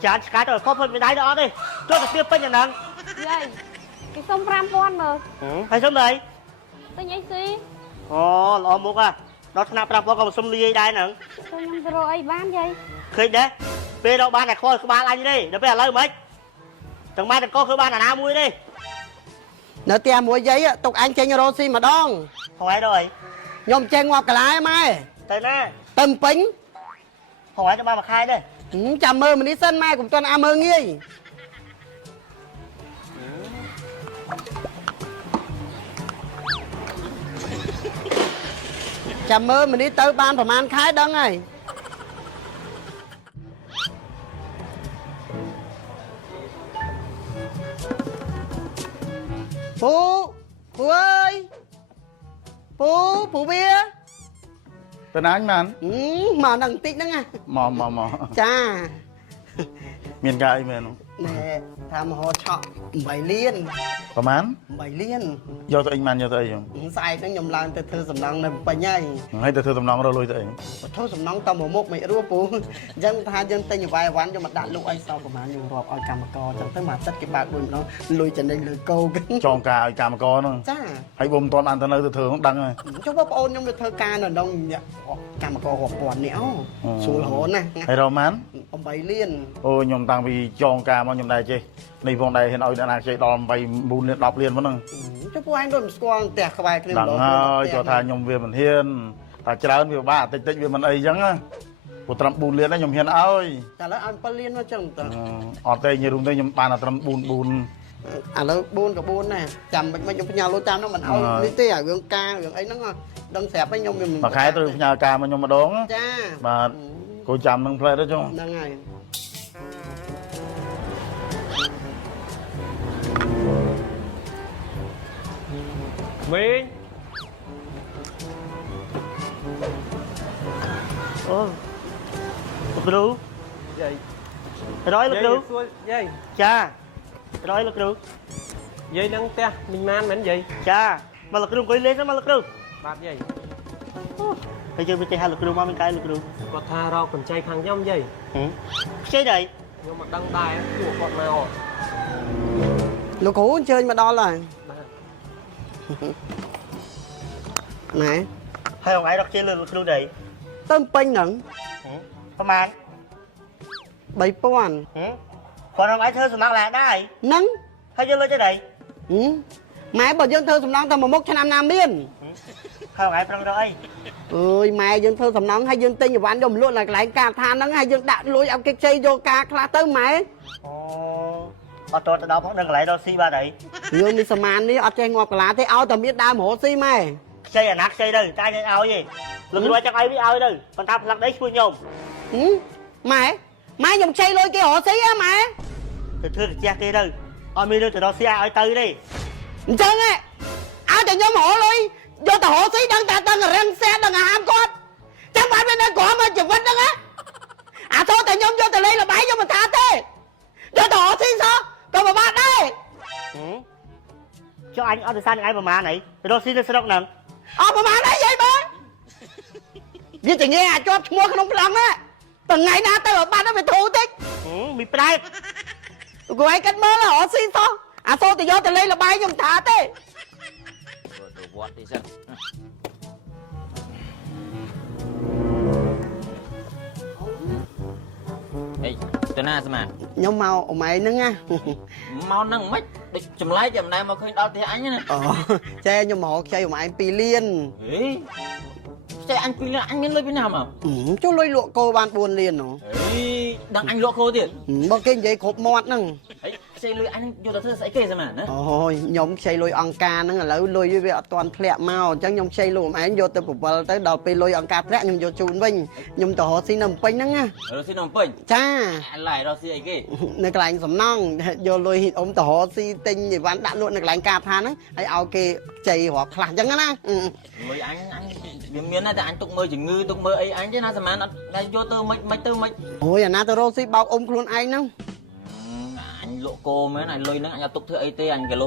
chán cái rồi có phần bên đáy đó đi cho cái tiếp bên nhà nắng vậy cái sông pram con mà hay sớm đây tôi nhảy xí ồ lo mua à nó thằng nào còn sông ly đây nè tôi nhầm rồi ấy bán vậy khi đấy về đâu ban này coi cái ban anh đi nó bây giờ lấy mấy thằng mai thằng con cái ban là nào mua đi nó tiền mua giấy á tục anh chơi rô xi mà đong không ai rồi nhom chơi ngọc cả lái mai tới nè tâm pính không ai cho ba mà khai đây chầm mơ mình đi sân mai cùng toàn am mơ nghi chầm mơ mình đi tới ban phẩm an khai đăng này Phú ơi Phú bia tên anh man mà đằng tích đó nha mò cha miền cài miền nè tham họ chọn 7 liên ประมาณ 7 liên យកទៅអីមិនយកទៅអី ស្អែកហ្នឹងខ្ញុំឡើងទៅធ្វើសំណង់នៅបញ្ញាយ ហើយទៅធ្វើដំណងរលុយទៅអី ធ្វើសំណង់តមកមុខមិនរួពូអញ្ចឹងថាយើងទិញអវ៉ៃអវ៉ាន់យកមកដាក់លក់អីសោះប្រហែលយើងរាប់ឲ្យកម្មករអញ្ចឹងទៅមកទឹកគេបើកដូចម្ដងលុយចំណេញលើគោ ចងការឲ្យកម្មករហ្នឹង ចា ហើយបងមិនទាន់បានទៅនៅទៅធ្វើហ្នឹងដឹងហើយ ចុះបងប្អូនខ្ញុំទៅធ្វើការនៅក្នុងកម្មកររាប់ពាន់នេះអូស្រួលរហូតណា ហើយរកបាន 8លាន អូខ្ញុំតាំងពីចងការមកខ្ញុំដែរចេះនេះផងដែរហ៊ានឲ្យអ្នកណាខ្ចីដល់8 9លាន10លានប៉ុណ្ណឹង ចុះពួកឯងដូចមិនស្គាល់ផ្ទះក្បែរគ្នា ដឹងហើយគាត់ថាខ្ញុំវាមិនហ៊ានតែច្រើនវាបាក់តិចវាមិនអីចឹងណាព្រោះត្រឹម4លានខ្ញុំហ៊ានឲ្យ តែឥឡូវឲ្យ7លានមកចឹងទៅ អត់ទេញរុំទៅខ្ញុំបានតែត្រឹម4 ឥឡូវ4ក៏4ដែរចាំមិនខ្ញុំផ្ញើលុយតាមនោះមិនឲ្យនេះទេអារឿងការរឿងអីហ្នឹងដឹងស្រាប់ហើយខ្ញុំ មួយខែត្រូវផ្ញើការមកខ្ញុំម្ដង ចា បាទគូចាំនឹងផ្លែទៅចុះ ហ្នឹងហើយ mình ô lực rú vậy nói lực rú vậy cha nói lực rú vậy đang te mình man mình vậy cha mà lực rú quay lên đó mà lực rú bạt vậy bây giờ mình chạy hai lực rú mà mình cay lực rú có tha rau còn chay khang nhom vậy chơi đây nhưng mà đăng tài của con nào លោកគ្រូអញ្ជើញមកដល់ហើយណែ hai ông ấy đọc chơi lực rú đây ទៅពេញហ្នឹង ประมาณ 3000 còn ông ấy thơ sầm nặng là đây ហ្នឹង hay chơi lên chơi đây ម៉ែបើយើងធ្វើសំណងតែមួយមុខឆ្នាំណាមាន hai ông ấy trong đó ấy អើយម៉ែយើងធ្វើសំណងហើយយើងទិញអីវ៉ាន់យកមកលក់នៅកន្លែងការដ្ឋានហ្នឹងហើយយើងដាក់លុយឲ្យគេខ្ចីយកការខ្លះទៅម៉ែ ở tôi từ đó vẫn đừng lại đâu xi ba đấy យើងមានសមាននេះអត់ចេះងាប់កាឡាទេឲ្យតែមានដើមរស់ស៊ីម៉ែ chơi à nát chơi đây tay chơi ao gì lực rú chắc ấy biết ao đây còn tao lắc đấy chui nhôm ម៉ែខ្ញុំខ្ចីលុយគេរស់ស៊ីហ៎ម៉ែ từ thưa cha kia đây ôi mi đưa từ đó xi ai tư đi អញ្ចឹងហ៎ឲ្យតែខ្ញុំរស់លុយយកទៅរស់ស៊ីដឹងតែដឹងរឹងសេះដឹងហាមគាត់ចាំបាច់មាននៅក្រមកជីវិតហ្នឹងហ៎អាចូលតែខ្ញុំយកទៅលេងល្បែងខ្ញុំមិនថាទេយកទៅរស់ស៊ីសោះក៏មិនបានដែរ cho anh ở từ xa ai mà này từ đó xi lên sọc nè អត់ប្រហែលដែរយាយមើលវាចងាអាចជាប់ឈ្មោះក្នុងប្លង់ណាថ្ងៃណាទៅឲ្យបាត់ទៅវាធូរតិច mi prai គួរឲ្យកាត់មើលរស់ស៊ីសោះអាចូលទៅយកទៅលេងល្បែងខ្ញុំថាទេ rồi vót đi xem ê tôi na xem mà ខ្ញុំមកអម៉ែហ្នឹងណា mau nâng mất để chùm lái chùm này mà khơi đau thì anh nè អូចេះខ្ញុំមកខ្ចីអម៉ែ2លាន ê chạy anh pin là anh miếng lưới bên nào mà ចុះលុយលក់គោបាន4លានហ៎ ê đằng anh lọ khô tiền បើគេនិយាយគ្រប់មាត់ហ្នឹង ấy chạy lưới anh vô tao thưa sẽ kê xem mà nữa អូយខ្ញុំខ្ចីលុយអង្គការហ្នឹងឥឡូវលុយវាអត់ទាន់ធ្លាក់មកអញ្ចឹងខ្ញុំខ្ចីលុយអម៉ែយកទៅប្រវល់ទៅដល់ពេលលុយអង្គការធ្លាក់ខ្ញុំយកជូនវិញខ្ញុំទៅរកស៊ីនៅពេញហ្នឹងណា rồi xin ông pin ចា anh lại rồi xin ấy kê នៅកន្លែងសំណង់យកលុយអ៊ំទៅរកស៊ីទិញអីវ៉ាន់ដាក់លក់នៅកន្លែងការដ្ឋានហ្នឹងហើយឲ្យគេខ្ចីរាប់ខ្លះអញ្ចឹងណា rồi anh miếng này thì anh tục mơ chỉ ngư tục mơ ấy anh chứ nào xem mà nó vô tư mấy tư mấy អូយអាណាទៅរកស៊ីបោកអ៊ំខ្លួនឯងហ្នឹង anh lộ cô mấy này lôi nó anh tục thưa ấy tê anh cái lô